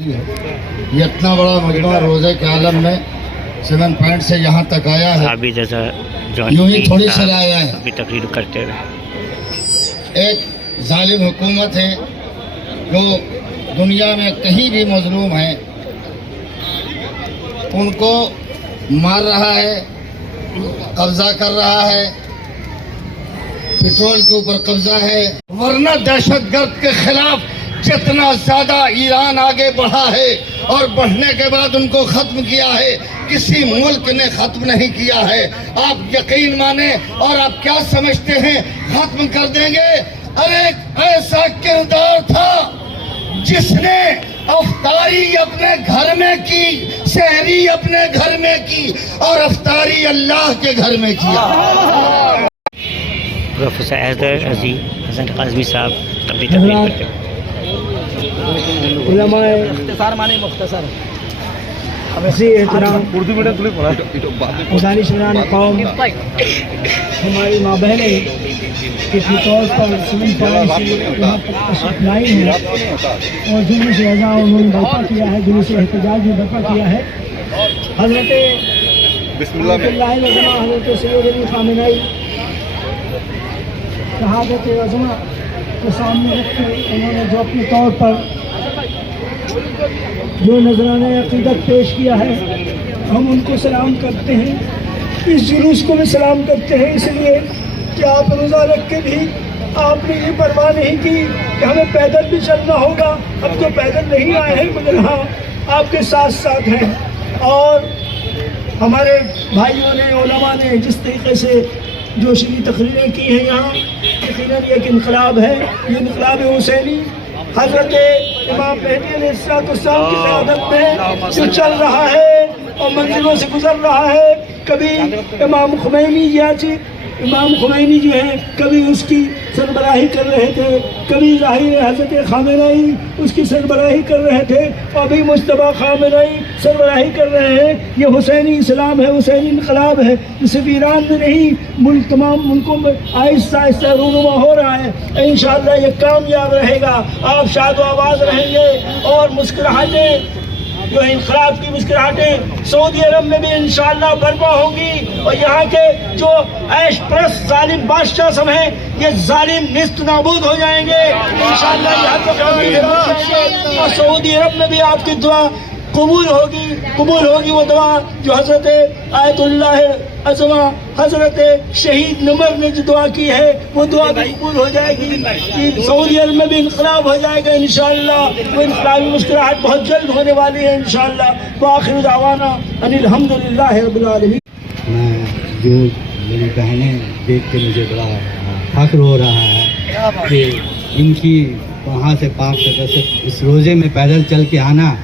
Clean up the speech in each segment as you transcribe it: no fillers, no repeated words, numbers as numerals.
یہ اتنا بڑا مجمع روزے کے عالم میں 7 پوائنٹ سے یہاں تک آیا ہے، ابھی جیسا یوں ہی تھوڑی چلا آیا ہے۔ ابھی تقریر کرتے ہوئے ایک ظالم حکومت ہے جو دنیا میں کہیں بھی مظلوم ہے ان کو مار رہا ہے، قبضہ کر رہا ہے، پیٹرول کے اوپر قبضہ ہے، ورنہ دہشت گرد کے خلاف جتنا زیادہ ایران آگے بڑھا ہے اور بڑھنے کے بعد ان کو ختم کیا ہے، کسی ملک نے ختم نہیں کیا ہے۔ آپ یقین مانیں اور آپ کیا سمجھتے ہیں ختم کر دیں گے؟ ارے ایسا کردار تھا جس نے افطاری اپنے گھر میں کی، سحری اپنے گھر میں کی اور افطاری اللہ کے گھر میں کیا۔ پروفیسر حیدر عزیز حسن قاسمی صاحب تقریر کرتے ہوئے علماء اختصار مانے مختصر وسیع احترام دانش مندان قوم، ہماری ماں بہنیں کسی طور پر 7 پوائنٹ سے یہاں پر تشریف لائی ہیں اور جلوس رضا انہوں نے برپا کیا ہے، جلوس احتجاج بھی برپا کیا ہے۔ حضرت اللہ العظمہ حضرت سید علی خامنہئی شہادت عظمہ کے سامنے رکھ کے انہوں نے جو اپنے طور پر جو نذرانہ عقیدت پیش کیا ہے، ہم ان کو سلام کرتے ہیں، اس جلوس کو بھی سلام کرتے ہیں، اس لیے کہ آپ روزہ رکھ کے بھی آپ نے یہ پرواہ نہیں کی کہ ہمیں پیدل بھی چلنا ہوگا۔ اب تو پیدل نہیں آئے ہیں مگر ہاں آپ کے ساتھ ساتھ ہیں، اور ہمارے بھائیوں نے علماء نے جس طریقے سے جو شریع تقریریں کی ہیں یہاں، یقیناً یہ ایک انقلاب ہے، یہ انقلاب حسینی حضرت امام مہدی علیہ السلام کی قیادت میں جو چل رہا ہے اور منزلوں سے گزر رہا ہے۔ کبھی امام خمینی جو ہے کبھی اس کی سربراہی کر رہے تھے، کبھی ظاہر حضرت خامنہئی اس کی سربراہی کر رہے تھے، اور ابھی مجتبیٰ خامنہئی سربراہی کر رہے ہیں۔ یہ حسینی اسلام ہے، حسینی انقلاب ہے، صرف ایران میں نہیں ملک تمام ملکوں میں آہستہ آہستہ رونما ہو رہا ہے۔ انشاءاللہ یہ کامیاب رہے گا، آپ شاد و آباد رہیں گے، اور مسکراہٹیں جو انقلاب کی مسکراہٹیں سعودی عرب میں بھی انشاءاللہ برپا ہوں گی، اور یہاں کے جو عیش پرست ظالم بادشاہ سب ہیں یہ ظالم نیست نابود ہو جائیں گے انشاءاللہ۔ یہاں تو اور سعودی عرب میں بھی آپ کی دعا قبول ہوگی وہ دعا جو حضرت آیت اللہ عظمہ حضرت شہید نمر نے جو دعا کی ہے، وہ دعا بھی قبول ہو جائے گی۔ سعودی عرب میں بھی انقلاب ہو جائے گا انشاءاللہ، وہ انقلابی مسکراہٹ بہت جلد ہونے والی ہے انشاءاللہ۔ وآخر دعوانا ان الحمدللہ رب العالمین۔ میں جو میری بہنیں دیکھ کے مجھے بڑا فخر ہو رہا ہے کہ ان کی وہاں سے پاک جگہ سے اس روزے میں پیدل چل کے آنا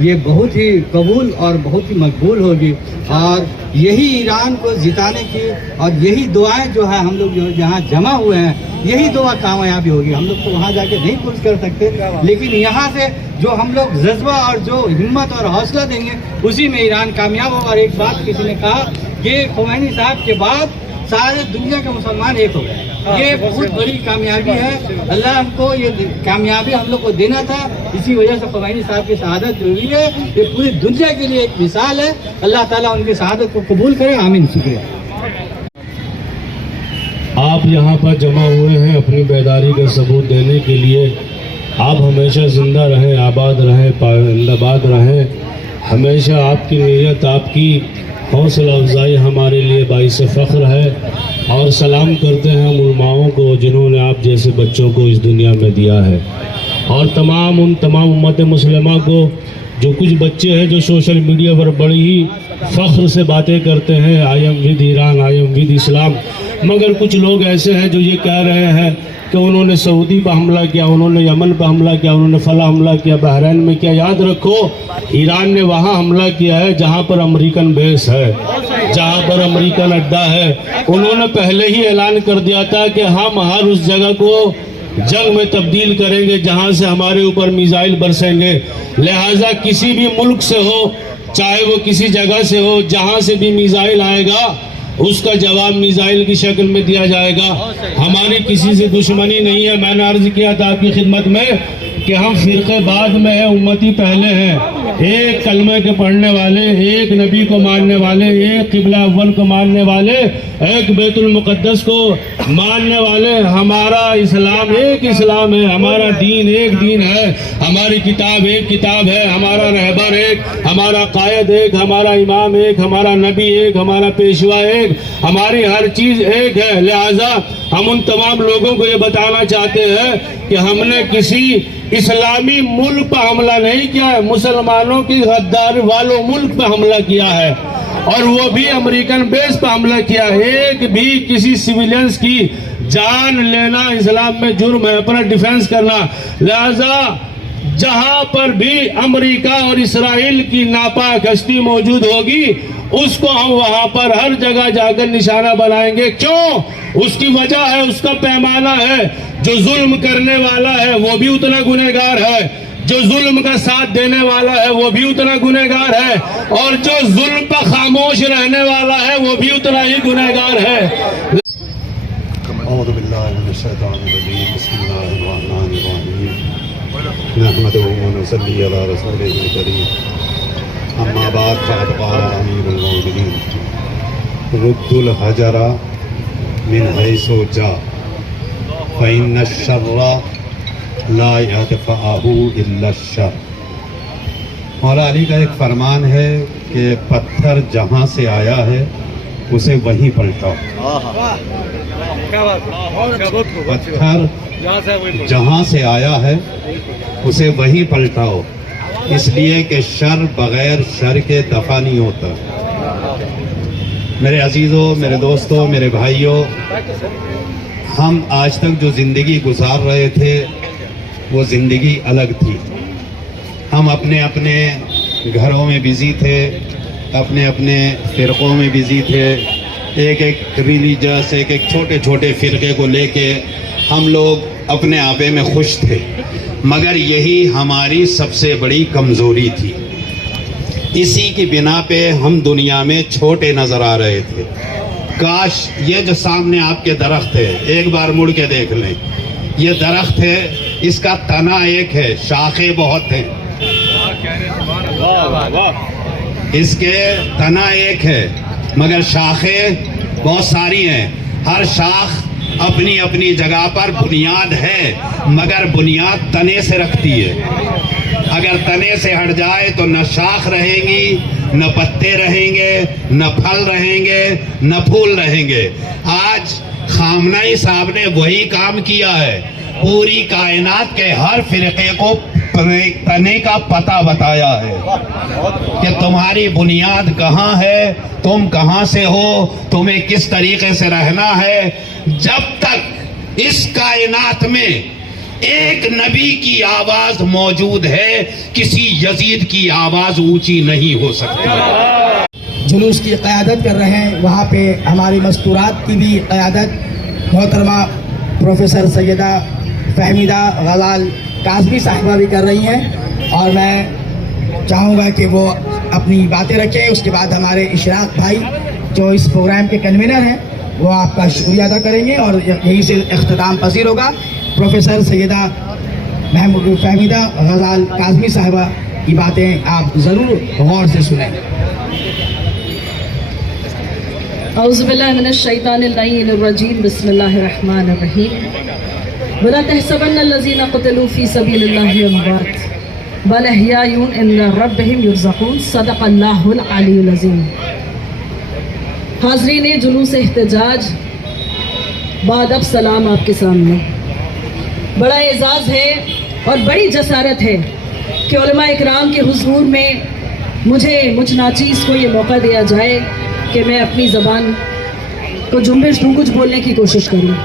یہ بہت ہی قبول اور بہت ہی مقبول ہوگی، اور یہی ایران کو جتانے کی اور یہی دعائیں جو ہے ہم لوگ جو یہاں جمع ہوئے ہیں یہی دعا کامیابی ہوگی۔ ہم لوگ تو وہاں جا کے نہیں پوچھ کر سکتے، لیکن یہاں سے جو ہم لوگ جذبہ اور جو ہمت اور حوصلہ دیں گے اسی میں ایران کامیاب ہوگا۔ اور ایک بات کسی نے کہا کہ خمینی صاحب کے بعد سارے دنیا کے مسلمان ایک ہو گئے، یہ بہت بڑی کامیابی ہے۔ اللہ ہم کو یہ کامیابی ہم لوگ کو دینا تھا، اسی وجہ سے خمینی صاحب کی شہادت جو ہوئی ہے یہ پوری دنیا کے لیے ایک مثال ہے۔ اللہ تعالیٰ ان کی شہادت کو قبول کرے، آمین۔ شکریہ۔ آپ یہاں پر جمع ہوئے ہیں اپنی بیداری کا ثبوت دینے کے لیے۔ آپ ہمیشہ زندہ رہیں، آباد رہیں، پائندہ باد رہیں۔ ہمیشہ آپ کی نیت، آپ کی حوصلہ افزائی ہمارے لیے باعث فخر ہے، اور سلام کرتے ہیں ہم علماؤں کو جنہوں نے آپ جیسے بچوں کو اس دنیا میں دیا ہے، اور تمام امت مسلمہ کو جو کچھ بچے ہیں جو سوشل میڈیا پر بڑی ہی فخر سے باتیں کرتے ہیں I am with Iran, I am with Islam, مگر کچھ لوگ ایسے ہیں جو یہ کہہ رہے ہیں کہ انہوں نے سعودی پہ حملہ کیا، انہوں نے یمن پہ حملہ کیا، انہوں نے فلاں حملہ کیا، بحرین میں کیا۔ یاد رکھو ایران نے وہاں حملہ کیا ہے جہاں پر امریکن بیس ہے، جہاں پر امریکن اڈا ہے۔ انہوں نے پہلے ہی اعلان کر دیا تھا کہ ہم ہر اس جگہ کو جنگ میں تبدیل کریں گے جہاں سے ہمارے اوپر میزائل برسیں گے، لہٰذا کسی بھی ملک سے ہو، چاہے وہ کسی جگہ سے ہو، جہاں سے بھی میزائل آئے گا اس کا جواب میزائل کی شکل میں دیا جائے گا۔ ہماری کسی سے دشمنی نہیں ہے۔ میں نے عرض کیا تھا آپ کی خدمت میں کہ کہ ہم فرقے بعد میں ہیں، امتی پہلے ہیں. ایک کلمے کے پڑھنے والے، ایک نبی کو ماننے والے، ایک قبلہ اول کو ماننے والے، ایک بیت المقدس کو ماننے والے. ہمارا اسلام ایک اسلام ہے، ہمارا دین ایک دین ہے، ہماری کتاب ایک کتاب ہے، ہمارا رہبر ایک، ہمارا قائد ایک، ہمارا امام ایک، ہمارا نبی ایک، ہمارا پیشوا ایک، ہماری ہر چیز ایک ہے. لہذا ہم ان تمام لوگوں کو یہ بتانا چاہتے ہیں کہ ہم نے کسی اسلامی ملک پہ حملہ نہیں کیا ہے، مسلمانوں کی غداری والوں ملک پہ حملہ کیا ہے، اور وہ بھی امریکن بیس پہ حملہ کیا ہے. ایک بھی کسی سویلینز کی جان لینا اسلام میں جرم ہے، اپنا ڈیفینس کرنا. لہذا جہاں پر بھی امریکہ اور اسرائیل کی ناپاک ہستی موجود ہوگی، اس کو ہم وہاں پر ہر جگہ جا کر نشانہ بنائیں گے. کیوں؟ اس کی وجہ ہے، اس کا پیمانہ ہے. جو ظلم کرنے والا ہے وہ بھی اتنا گنہگار ہے، جو ظلم کا ساتھ دینے والا ہے وہ بھی اتنا گنہگار ہے، اور جو ظلم پر خاموش رہنے والا ہے وہ بھی اتنا ہی گنہگار ہے. اعوذ باللہ من الشیطان الرجیم. بسم اللہ الرحمن الرحیم. نحمده ونصلی علی رسولہ الکریم. اما بعد فقد قال امیر المؤمنین رد الحجر من حیث جاء فإن الشر لا يدفعه الا الشر. مولا علی کا ایک فرمان ہے کہ پتھر جہاں سے آیا ہے اسے وہیں پلٹاؤ. پتھر جہاں سے آیا ہے اسے وہیں پلٹاؤ، اس لیے کہ شر بغیر شر کے دفع نہیں ہوتا. میرے عزیزوں، میرے دوستوں، میرے بھائیوں، ہم آج تک جو زندگی گزار رہے تھے وہ زندگی الگ تھی. ہم اپنے اپنے گھروں میں بزی تھے، اپنے اپنے فرقوں میں بزی تھے. ایک ایک ریلیجس، ایک ایک چھوٹے چھوٹے فرقے کو لے کے ہم لوگ اپنے آپے میں خوش تھے. مگر یہی ہماری سب سے بڑی کمزوری تھی. اسی کی بنا پہ ہم دنیا میں چھوٹے نظر آ رہے تھے. کاش یہ جو سامنے آپ کے درخت ہے، ایک بار مڑ کے دیکھ لیں. یہ درخت ہے، اس کا تنا ایک ہے، شاخیں بہت ہیں. اس کے تنا ایک ہے مگر شاخیں بہت ساری ہیں. ہر شاخ اپنی اپنی جگہ پر بنیاد ہے، مگر بنیاد تنے سے رکھتی ہے. اگر تنے سے ہٹ جائے تو نہ شاخ رہیں گی، نہ پتے رہیں گے، نہ پھل رہیں گے، نہ پھول رہیں گے. آج خامنہئی صاحب نے وہی کام کیا ہے. پوری کائنات کے ہر فرقے کو تنے کا پتہ بتایا ہے کہ تمہاری بنیاد کہاں ہے، تم کہاں سے ہو، تمہیں کس طریقے سے رہنا ہے. جب تک اس کائنات میں ایک نبی کی آواز موجود ہے، کسی یزید کی آواز اونچی نہیں ہو سکتی. جلوس کی قیادت کر رہے ہیں، وہاں پہ ہماری مستورات کی بھی قیادت محترمہ پروفیسر سیدہ فہمیدہ غزال کاظمی صاحبہ بھی کر رہی ہیں. اور میں چاہوں گا کہ وہ اپنی باتیں رکھیں. اس کے بعد ہمارے اشراق بھائی جو اس پروگرام کے کنوینر ہیں وہ آپ کا شکریہ ادا کریں گے، اور یہیں سے اختتام پذیر ہوگا. پروفیسر سیدہ فہمیدہ غزال کاظمی صاحبہ کی باتیں آپ ضرور غور سے سنیں. اعوذ باللہ من الشیطان اللعین الرجیم. بسم اللہ الرحمن الرحیم. وَلَا تَحْسَبَنَّ الَّذِينَ قُتِلُوا فِي سَبِيلِ اللَّهِ أَمْوَاتٌ بَلْ أَحْيَاءٌ عِنْدَ رَبِّهِمْ يُرْزَقُونَ. صدق اللہ العلی العظیم. حاضرین جلوس احتجاج، بادب سلام آپ کے سامنے. بڑا اعزاز ہے اور بڑی جسارت ہے کہ علماء اکرام کے حضور میں مجھ ناچیز کو یہ موقع دیا جائے کہ میں اپنی زبان کو جنبش دوں، کچھ بولنے کی کوشش کروں.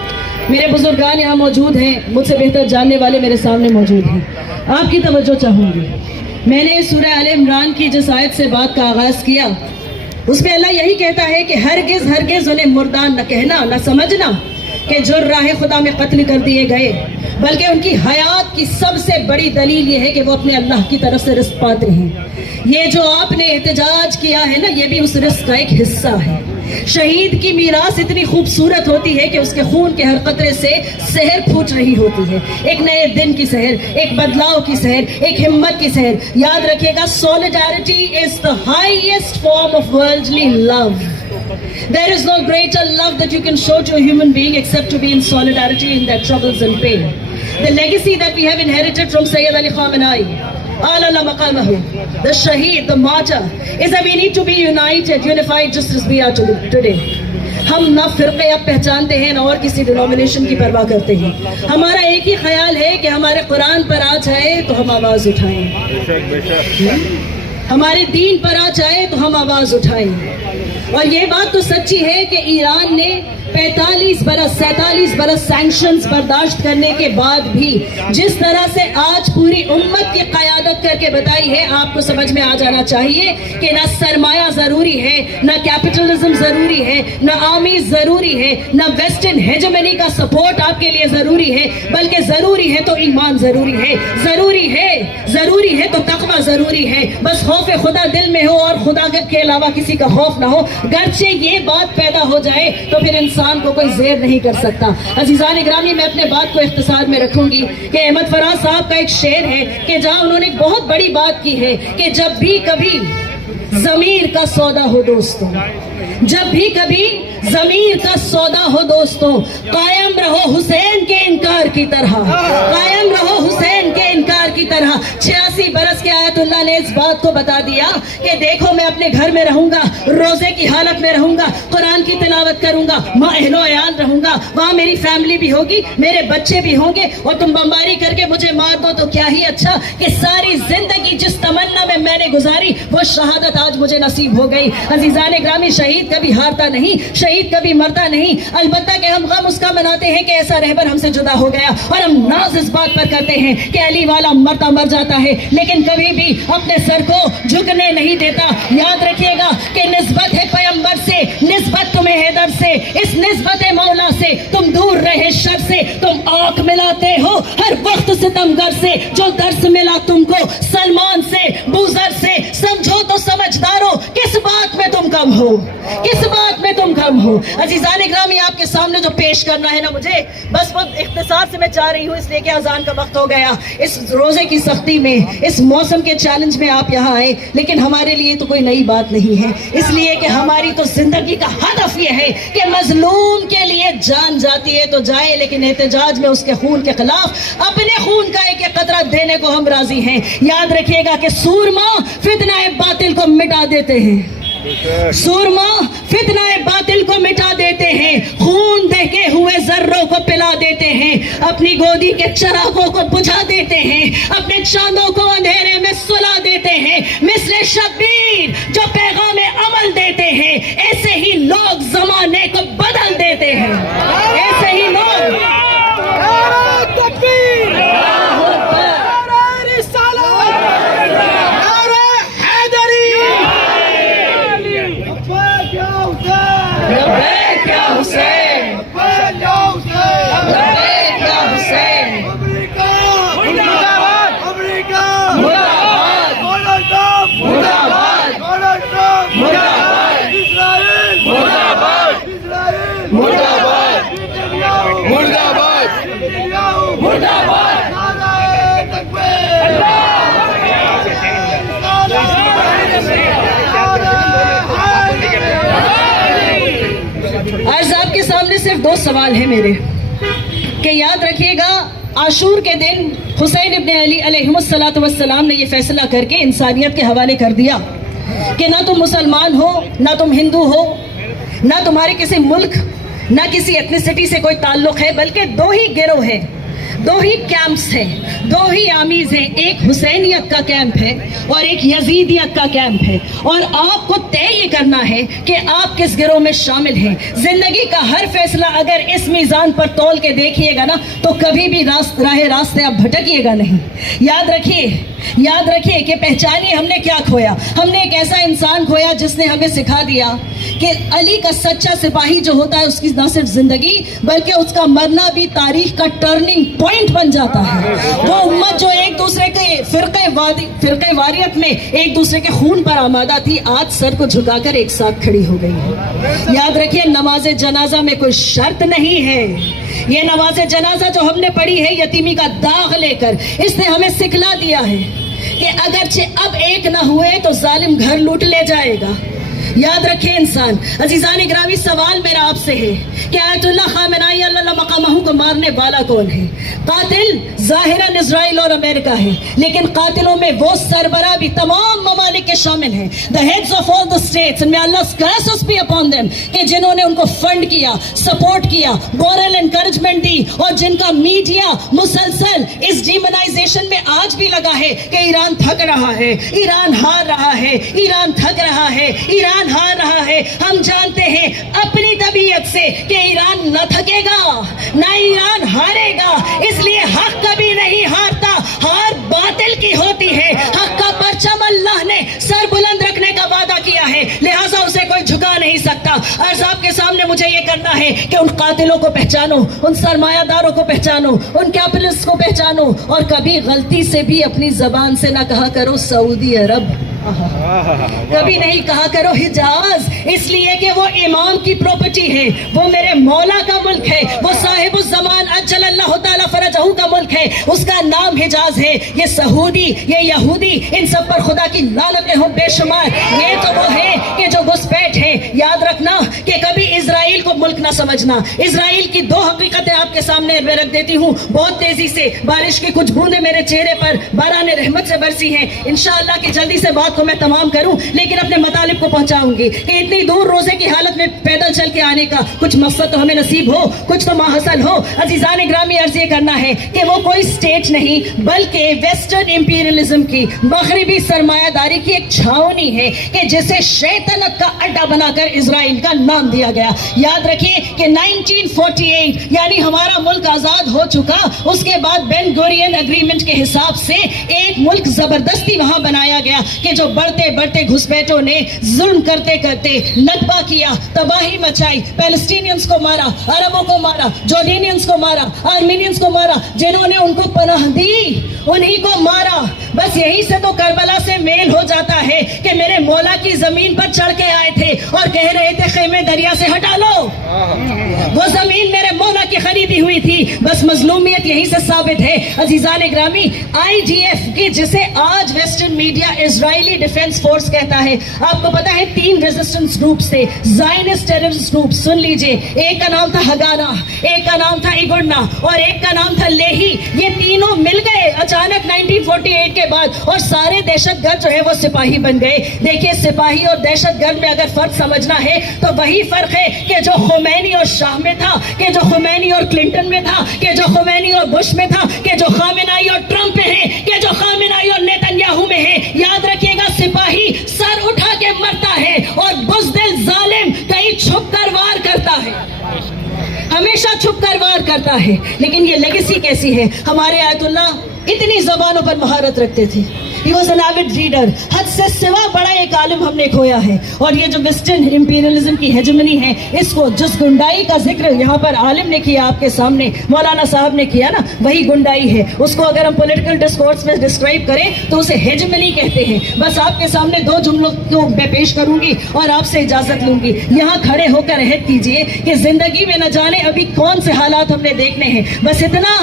میرے بزرگان یہاں موجود ہیں، مجھ سے بہتر جاننے والے میرے سامنے موجود ہیں. آپ کی توجہ چاہوں گی. میں نے سورہ آل عمران کی جس آیت سے بات کا آغاز کیا، اس میں اللہ یہی کہتا ہے کہ ہرگز ہرگز انہیں مردان نہ کہنا، نہ سمجھنا کہ جو راہ خدا میں قتل کر دیے گئے، بلکہ ان کی حیات کی سب سے بڑی دلیل یہ ہے کہ وہ اپنے اللہ کی طرف سے رزق پاتے ہیں. یہ جو آپ نے احتجاج کیا ہے نا، یہ بھی اس رزق کا ایک حصہ ہے. شہید کی میراث اتنی خوبصورت ہوتی ہے کہ اس کے خون کے ہر قطرے سے سحر پھوٹ رہی ہوتی ہے، ایک نئے دن کی سحر، ایک بدلاؤ کی سحر، ایک ہمت کی سحر۔ یاد رکھیے گا solidarity is the highest form of worldly love. There is no greater love that you can show to a human being except to be in solidarity in their troubles and pain. The legacy that we have inherited from Sayyid Ali Khamenei, Ala Maqamahu, the Shaheed, the martyr, is that we need to be united, unified just as we are today. ہم نہ فرقے اب پہچانتے ہیں نہ اور کسی denomination کی پرواہ کرتے ہیں، ہمارا ایک ہی خیال ہے کہ ہمارے قرآن پر آ جائے تو ہم آواز اٹھائیں، ہمارے دین پر آ جائے تو ہم آواز اٹھائیں۔ اور یہ بات تو سچی ہے کہ ایران نے 47 برس سینکشنز برداشت کرنے کے بعد بھی جس طرح سے آج پوری امت کی قیادت کر کے بتائی ہے، آپ کو سمجھ میں آ جانا چاہیے کہ نہ سرمایہ ضروری ہے، نہ کیپٹلزم ضروری ہے، نہ آرمیز ضروری ہے، نہ ویسٹرن ہیجمنی کا سپورٹ آپ کے لیے ضروری ہے، بلکہ ضروری ہے تو ایمان ضروری ہے، ضروری ہے تو تقوی ضروری ہے۔ بس خوف خدا دل میں ہو اور خدا کے علاوہ کسی کا خوف نہ ہو، گرچہ یہ بات پیدا ہو جائے تو پھر انسان کو کوئی زیر نہیں کر سکتا۔ عزیزان اکرامی، میں اپنے بات کو اختصار میں رکھوں گی کہ احمد فراز صاحب کا ایک شعر ہے کہ جہاں انہوں نے ایک بہت بڑی بات کی ہے کہ جب بھی کبھی ضمیر کا سودا ہو دوستوں، جب بھی کبھی ضمیر کا سودا ہو دوستوں، قائم رہو حسین کے انکار کی طرح، قائم رہو حسین کے انکار کی طرح۔ 86 برس کے آیت اللہ نے اس بات کو بتا دیا کہ دیکھو میں اپنے گھر میں رہوں گا، روزے کی حالت میں رہوں گا، قرآن کی تلاوت کروں گا، ماں اہل و عیال رہوں گا، وہاں میری فیملی بھی ہوگی، میرے بچے بھی ہوں گے، اور تم بمباری کر کے مجھے مار دو تو کیا ہی اچھا کہ ساری زندگی جس تمنا میں نے گزاری وہ شہادت آج مجھے نصیب ہو گئی۔ عزیزان اکرامی، شہید کبھی ہارتا نہیں، شہید کبھی مرتا نہیں، البتہ کہ ہم غم اس کا مناتے ہیں کہ ایسا رہبر ہم سے جدا ہو گیا، اور ہم ناز اس بات پر کرتے ہیں کہ علی والا مرتا مر جاتا ہے لیکن کبھی بھی اپنے سر کو جھکنے نہیں دیتا۔ یاد رکھیے گا کہ نسبت ہے پیغمبر سے، نسبت تمہیں حیدر سے، اس نسبت مولا سے تم دور رہے شر سے، تم آنکھ ملاتے ہو ہر وقت ستمگر سے، جو درس ملا تم کو سلمان سے، بوذر سے، سمجھو تو سمجھدارو کس بات میں تم کم ہو، کس بات میں تم کم ہو۔ عزیزان اکرامی، آپ کے سامنے جو پیش کرنا ہے نا مجھے، بس وہ اختصار سے میں چاہ رہی ہوں اس لیے کہ اذان کا وقت ہو گیا۔ اس روزے کی سختی میں، اس موسم کے چیلنج میں آپ یہاں آئے، لیکن ہمارے لیے تو کوئی نئی بات نہیں ہے، اس لیے کہ ہماری تو زندگی کا ہدف یہ ہے کہ مظلوم کے لیے جان جاتی ہے تو جائے، لیکن احتجاج میں اس کے خون کے خلاف اپنے خون کا ایک ایک قطرہ دینے کو ہم راضی ہیں۔ یاد رکھیے گا کہ سورما فتنہ باطل کو مٹا دیتے ہیں، سورما فتنہ باطل کو مٹا دیتے ہیں، خون دہکے ہوئے ذروں کو پلا دیتے ہیں، اپنی گودی کے چراغوں کو بجھا دیتے ہیں، اپنے چاندوں کو اندھیرے میں سلا دیتے ہیں، مثل شبیر جو پیغام عمل دیتے ہیں، ایسے ہی لوگ زمانے کو بدل دیتے ہیں، ایسے ہی لوگ۔ آج آپ کے سامنے صرف 2 سوال ہیں میرے کہ یاد رکھیے گا عاشور کے دن حسین ابن علی علیہ السلام نے یہ فیصلہ کر کے انسانیت کے حوالے کر دیا کہ نہ تم مسلمان ہو، نہ تم ہندو ہو، نہ تمہارے کسی ملک، نہ کسی ایتھنیسٹی سے کوئی تعلق ہے، بلکہ 2 ہی گروہ ہیں، 2 ہی کیمپس ہیں، 2 ہی آمیز ہیں، ایک حسینیت کا کیمپ ہے اور ایک یزیدیت کا کیمپ ہے، اور آپ کو طے یہ کرنا ہے کہ آپ کس گروہ میں شامل ہیں۔ زندگی کا ہر فیصلہ اگر اس میزان پر تول کے دیکھیے گا نا تو کبھی بھی راہ راستے آپ بھٹکیے گا نہیں۔ یاد رکھیے کہ پہچانیے ہم نے کیا کھویا۔ ہم نے ایک ایسا انسان کھویا جس نے ہمیں سکھا دیا کہ علی کا سچا سپاہی جو ہوتا ہے اس کی نہ صرف زندگی بلکہ اس کا مرنا بھی تاریخ کا ٹرننگ پوائنٹ بن جاتا ہے. وہ امت جو ایک دوسرے کے فرقے واریت میں ایک دوسرے کے خون پر آمادہ تھی آج سر کو جھکا کر ایک ساتھ کھڑی ہو گئی ہے. یاد رکھیے نماز جنازہ میں کوئی شرط نہیں ہے. یہ نماز جنازہ جو ہم نے پڑھی ہے یتیمی کا داغ لے کر اس نے ہمیں سکھلا دیا ہے کہ اگرچہ اب ایک نہ ہوئے تو ظالم گھر لوٹ لے جائے گا. یاد رکھیں انسان. عزیزان گرامی سوال میرا آپ سے ہے کہ آیت اللہ خامنائی اللہ مقامہ کو مارنے والا کون ہے؟ قاتل ظاہراً اسرائیل اور امریکہ ہے لیکن قاتلوں میں وہ سربراہ بھی تمام ممالک کے شامل ہیں. the heads of all the states and may Allah's curses be upon them کہ جنہوں نے ان کو فنڈ کیا سپورٹ کیا مورل انکریجمنٹ دی اور جن کا میڈیا مسلسل اس ڈیمونائزیشن میں آج بھی لگا ہے کہ ایران تھک رہا ہے ایران ہار رہا ہے ایران تھک رہا ہے ایران ہار رہا ہے. ہم جانتے ہیں اپنی طبیعت سے کہ ایران نہ تھکے گا نہ ایران ہارے گا. اس لیے حق کبھی نہیں ہارتا ہار باطل کی ہوتی ہے. حق کا پرچم اللہ نے سر بلند رکھنے کا وعدہ کیا ہے لہٰذا اسے کوئی جھکا نہیں سکتا. عرض آپ کے سامنے مجھے یہ کرنا ہے کہ ان قاتلوں کو پہچانو ان سرمایہ داروں کو پہچانو ان کیپٹلسٹ کو پہچانو اور کبھی غلطی سے بھی اپنی زبان سے نہ کہا کرو سعودی عرب کبھی نہیں کہا کرو حجاز اس لیے کہ وہ امام کی پراپرٹی ہے وہ میرے مولا کا ملک ہے وہ صاحب الزمان اجل اللہ تعالیٰ فرجہ کا ملک ہے اس کا نام حجاز ہے. یہ سعودی یہ یہودی ان سب پر خدا کی لعنتیں ہوں بے شمار. یہ تو وہ ہے کہ جو گھسپیٹ ہے. یاد رکھنا کہ کبھی اسرائیل کو ملک نہ سمجھنا. اسرائیل کی دو حقیقتیں آپ کے سامنے میں رکھ دیتی ہوں. بہت تیزی سے بارش کی کچھ بوندیں میرے چہرے پر باران رحمت سے برسی ہیں. انشاءاللہ کہ جلدی سے بات کو میں تمام کروں لیکن اپنے مطالب کو پہنچاؤں گی کہ اتنی دور روزے کی حالت میں پیدل چل کے آنے کا کچھ مقصد تو ہمیں نصیب ہو کچھ تو ماحصل ہو. عزیزان گرامی عرض یہ کرنا ہے کہ وہ کوئی سٹیٹ نہیں بلکہ ویسٹرن امپیریلزم کی مغربی سرمایہ داری کی ایک چھاؤنی ہے کہ جسے شیطنت کا اڈا بنا کر اسرائیل کا نام دیا گیا. یاد رکھیے کہ 1948 یعنی ہمارا ملک آزاد ہو چکا اس کے بعد بین گورین اگریمنٹ کے حساب سے ایک ملک زبردستی وہاں بنایا گیا کہ جو بڑھتے بڑھتے گھسپیٹوں نے ظلم کرتے کرتے نکبہ کیا تباہی مچائی. پیلسٹینینز کو مارا عربوں کو مارا جورڈینینز کو مارا آرمینینز کو مارا جنہوں نے ان کو پناہ دی انہی کو مارا. بس یہی سے تو کربلا سے میل ہو جاتا ہے کہ میرے مولا کی زمین پر چڑھ کے آئے تھے اور کہہ رہے تھے خیمے دریا سے ہٹا لو. وہ زمین میرے مولا کی خریدی ہوئی تھی. بس مظلومیت یہی سے ثابت ہے. عزیزان گرامی IDF کی جسے آج ویسٹرن میڈیا اسرائیلی ڈیفنس فورس کہتا ہے آپ کو پتا ہے 3 ریزسٹنس گروپس تھے زائنسٹ ٹیررسٹ گروپ. سن لیجئے ایک کا نام تھا ہگانا ایک کا نام تھا ایگوڈنا اور ایک کا نام تھا لیہی. یہ تینوں مل گئے اچانک 1948 کے بعد اور سارے دہشت گرد جو ہے وہ سپاہی بن گئے. دیکھیے سپاہی اور دہشت گرد میں اگر فرق سمجھنا ہے تو وہی فرق ہے کہ جو خمینی اور شاہ میں تھا کہ جو خمینی اور کلنٹن میں تھا کہ جو خمینی اور بش میں تھا کہ جو خامنائی اور ٹرمپ میں ہے کہ جو خامنائی اور نیتنیاہو میں ہے. یاد رکھیے گا سپاہی سر اٹھا کے مرتا ہے اور بزدل ظالم کہیں چھپ کر وار کرتا ہے ہمیشہ چھپ کر وار کرتا ہے. لیکن یہ لیگیسی کیسی ہے. ہمارے آیت اللہ اتنی زبانوں پر مہارت رکھتے تھے. He was an avid reader. حد سے سوا بڑا ایک عالم ہم نے کھویا ہے. اور یہ جو ویسٹرن امپیریلزم کی ہیجمنی ہے اس کو جس گنڈائی کا ذکر یہاں پر عالم نے کیا آپ کے سامنے مولانا صاحب نے کیا نا وہی گنڈائی ہے. اس کو اگر ہم پولیٹیکل ڈسکورس میں ڈسکرائب کریں تو اسے ہیجمنی کہتے ہیں. بس آپ کے سامنے 2 جملوں کو میں پیش کروں گی اور آپ سے اجازت لوں گی. یہاں کھڑے ہو کر عہد کیجئے کہ زندگی میں نہ جانے ابھی کون سے حالات ہم نے دیکھنے ہیں. بس اتنا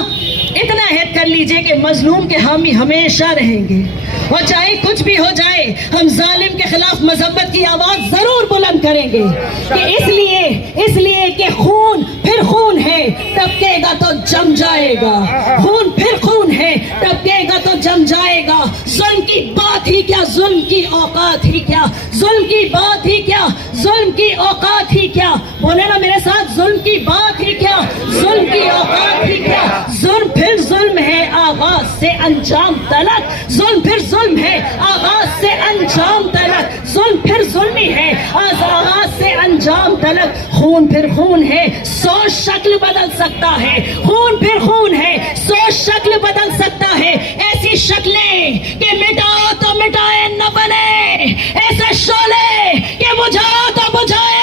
عہد کر لیجئے کہ مظلوم کے حامی ہمیشہ رہیں گے اور چاہے کچھ بھی ہو جائے ہم ظالم کے خلاف مذمت کی آواز ضرور بلند کریں گے. کہ اس لیے کہ خون پھر خون ہے ٹپکے گا تو جم جائے گا. خون پھر خون ہے ٹپکے گا تو جم جائے گا. ظلم کی بات ہی کیا ظلم کی اوقات ہی کیا ظلم کی بات ہی کیا ظلم کی اوقات ہی کیا. بولے نا میرے ساتھ ظلم کی بات ہی کیا ظلم کی اوقات ہی کیا. ظلم پھر ظلم ہے آغاز سے انجام تلک. ظلم پھر ظلم ہے آغاز سے انجام تلک. ظلم پھر ظلم ہی ہے آغاز سے انجام تلک. خون پھر خون ہے 100 شکل بدل سکتا ہے. خون پھر خون ہے 100 شکل بدل سکتا ہے. ایسی شکلیں کہ مٹاؤ تو مٹائے نہ بنے ایسے شعلے کہ بجھاؤ تو بجھائے